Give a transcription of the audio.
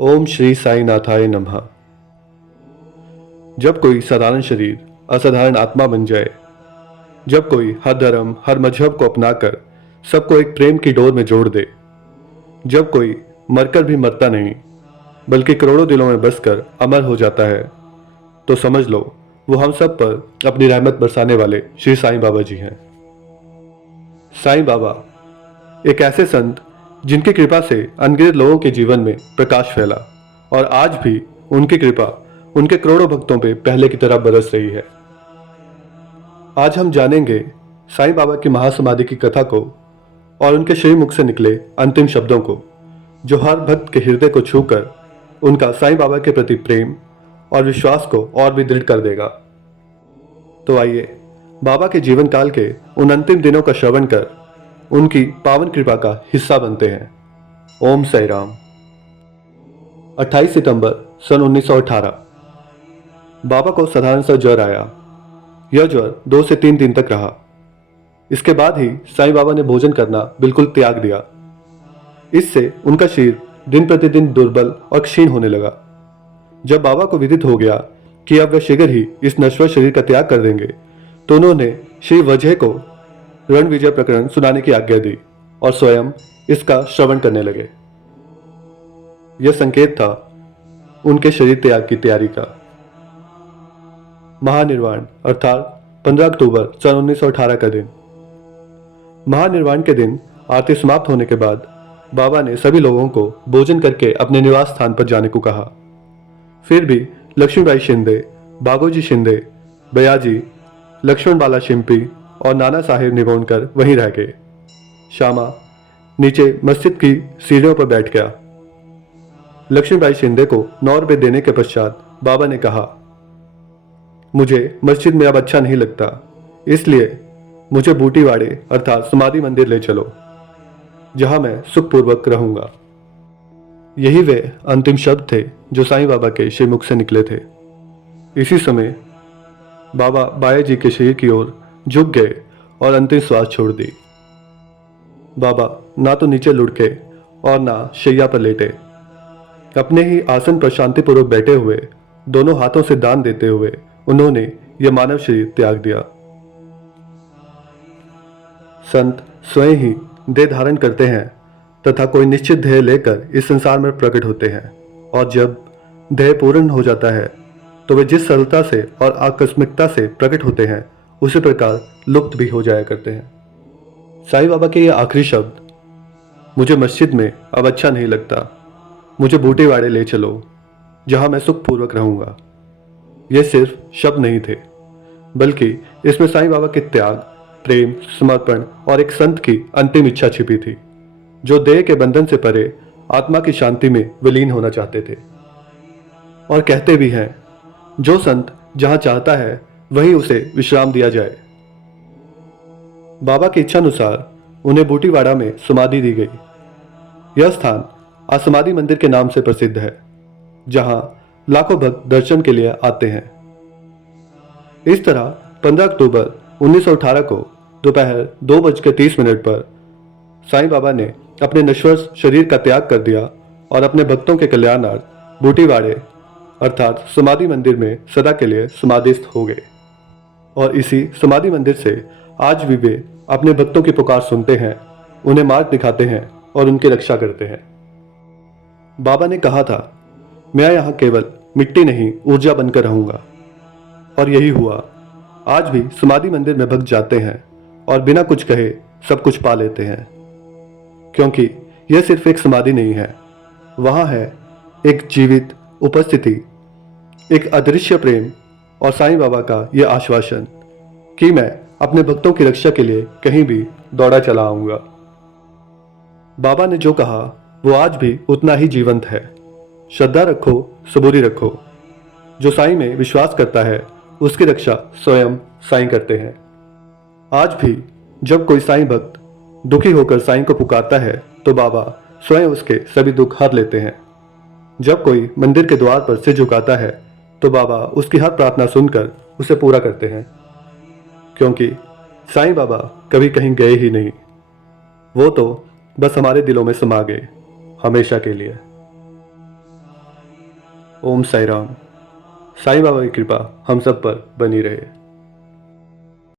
ओम श्री साई नाथाय नमः। जब कोई साधारण शरीर असाधारण आत्मा बन जाए, जब कोई हर धर्म हर मजहब को अपनाकर सबको एक प्रेम की डोर में जोड़ दे, जब कोई मरकर भी मरता नहीं बल्कि करोड़ों दिलों में बसकर अमर हो जाता है, तो समझ लो वो हम सब पर अपनी रहमत बरसाने वाले श्री साईं बाबा जी हैं। साईं बाबा एक ऐसे संत जिनकी कृपा से अनगिनत लोगों के जीवन में प्रकाश फैला और आज भी उनकी कृपा उनके करोड़ों भक्तों पे पहले की तरह बरस रही है। आज हम जानेंगे साईं बाबा की महासमाधि की कथा को और उनके श्री मुख से निकले अंतिम शब्दों को, जो हर भक्त के हृदय को छूकर उनका साईं बाबा के प्रति प्रेम और विश्वास को और भी दृढ़ कर देगा। तो आइए बाबा के जीवन काल के उन अंतिम दिनों का श्रवण कर उनकी पावन कृपा का हिस्सा बनते हैं। ओम साई राम। 28 सितंबर सन 1918 बाबा को साधारण सा ज्वर आया। यह ज्वर 2 से 3 दिन तक रहा। इसके बाद ही साईं बाबा ने भोजन करना बिल्कुल त्याग दिया। इससे उनका शरीर दिन प्रतिदिन दुर्बल और क्षीण होने लगा। जब बाबा को विदित हो गया कि अब वे शीघ्र ही इस नश्वर शरीर का त्याग कर देंगे, तो उन्होंने श्री वजह को रण विजय प्रकरण सुनाने की आज्ञा दी और स्वयं इसका श्रवण करने लगे। यह संकेत था उनके शरीर त्याग की तैयारी का। महानिर्वाण अर्थात 15 अक्टूबर सन 1918 का दिन। महानिर्वाण के दिन आरती समाप्त होने के बाद बाबा ने सभी लोगों को भोजन करके अपने निवास स्थान पर जाने को कहा। फिर भी लक्ष्मीबाई शिंदे, बागोजी शिंदे, बयाजी, लक्ष्मण बाला शिंपी और नाना साहेब निगोनकर वहीं रह गए। श्यामा नीचे मस्जिद की सीढ़ियों पर बैठ गया। लक्ष्मीबाई शिंदे को 9 रुपये देने के पश्चात बाबा ने कहा, मुझे मस्जिद में अब अच्छा नहीं लगता, इसलिए मुझे बूटीवाड़े अर्थात समाधि मंदिर ले चलो, जहां मैं सुखपूर्वक रहूंगा। यही वे अंतिम शब्द थे जो साईं बाबा के श्रीमुख से निकले थे। इसी समय बाबा बाया जी के शरीर की ओर झुक गए और अंतिम श्वास छोड़ दी। बाबा ना तो नीचे लुढ़के और ना शैया पर लेटे। अपने ही आसन पर शांतिपूर्वक बैठे हुए, दोनों हाथों से दान देते हुए उन्होंने यह मानव शरीर त्याग दिया। संत स्वयं ही देह धारण करते हैं तथा कोई निश्चित ध्येय लेकर इस संसार में प्रकट होते हैं, और जब ध्येय पूर्ण हो जाता है तो वे जिस सरलता से और आकस्मिकता से प्रकट होते हैं, उसी प्रकार लुप्त भी हो जाया करते हैं। साईं बाबा के ये आखिरी शब्द, मुझे मस्जिद में अब अच्छा नहीं लगता, मुझे बूटीवाड़े ले चलो, जहां मैं सुखपूर्वक रहूंगा, ये सिर्फ शब्द नहीं थे, बल्कि इसमें साईं बाबा के त्याग, प्रेम, समर्पण और एक संत की अंतिम इच्छा छिपी थी, जो देह के बंधन से परे आत्मा की शांति में विलीन होना चाहते थे। और कहते भी हैं, जो संत जहां चाहता है वहीं उसे विश्राम दिया जाए। बाबा की इच्छा अनुसार उन्हें बूटीवाड़ा में समाधि दी गई। यह स्थान आज समाधि मंदिर के नाम से प्रसिद्ध है, जहां लाखों भक्त दर्शन के लिए आते हैं। इस तरह 15 अक्टूबर 1918 को दोपहर 2:30 पर साईं बाबा ने अपने नश्वर शरीर का त्याग कर दिया और अपने भक्तों के कल्याणार्थ बूटीवाड़े अर्थात समाधि मंदिर में सदा के लिए समाधिस्थ हो गए। और इसी समाधि मंदिर से आज भी वे अपने भक्तों की पुकार सुनते हैं, उन्हें मार्ग दिखाते हैं और उनकी रक्षा करते हैं। बाबा ने कहा था, मैं यहाँ केवल मिट्टी नहीं ऊर्जा बनकर रहूंगा, और यही हुआ। आज भी समाधि मंदिर में भक्त जाते हैं और बिना कुछ कहे सब कुछ पा लेते हैं, क्योंकि यह सिर्फ एक समाधि नहीं है, वहां है एक जीवित उपस्थिति, एक अदृश्य प्रेम और साईं बाबा का यह आश्वासन कि मैं अपने भक्तों की रक्षा के लिए कहीं भी दौड़ा चला आऊंगा। बाबा ने जो कहा वो आज भी उतना ही जीवंत है। श्रद्धा रखो, सबूरी रखो। जो साईं में विश्वास करता है उसकी रक्षा स्वयं साईं करते हैं। आज भी जब कोई साईं भक्त दुखी होकर साईं को पुकारता है तो बाबा स्वयं उसके सभी दुख हर लेते हैं। जब कोई मंदिर के द्वार पर सिर झुकाता है तो बाबा उसकी हर प्रार्थना सुनकर उसे पूरा करते हैं, क्योंकि साईं बाबा कभी कहीं गए ही नहीं, वो तो बस हमारे दिलों में समा गए हमेशा के लिए। ओम साई राम। साईं बाबा की कृपा हम सब पर बनी रहे।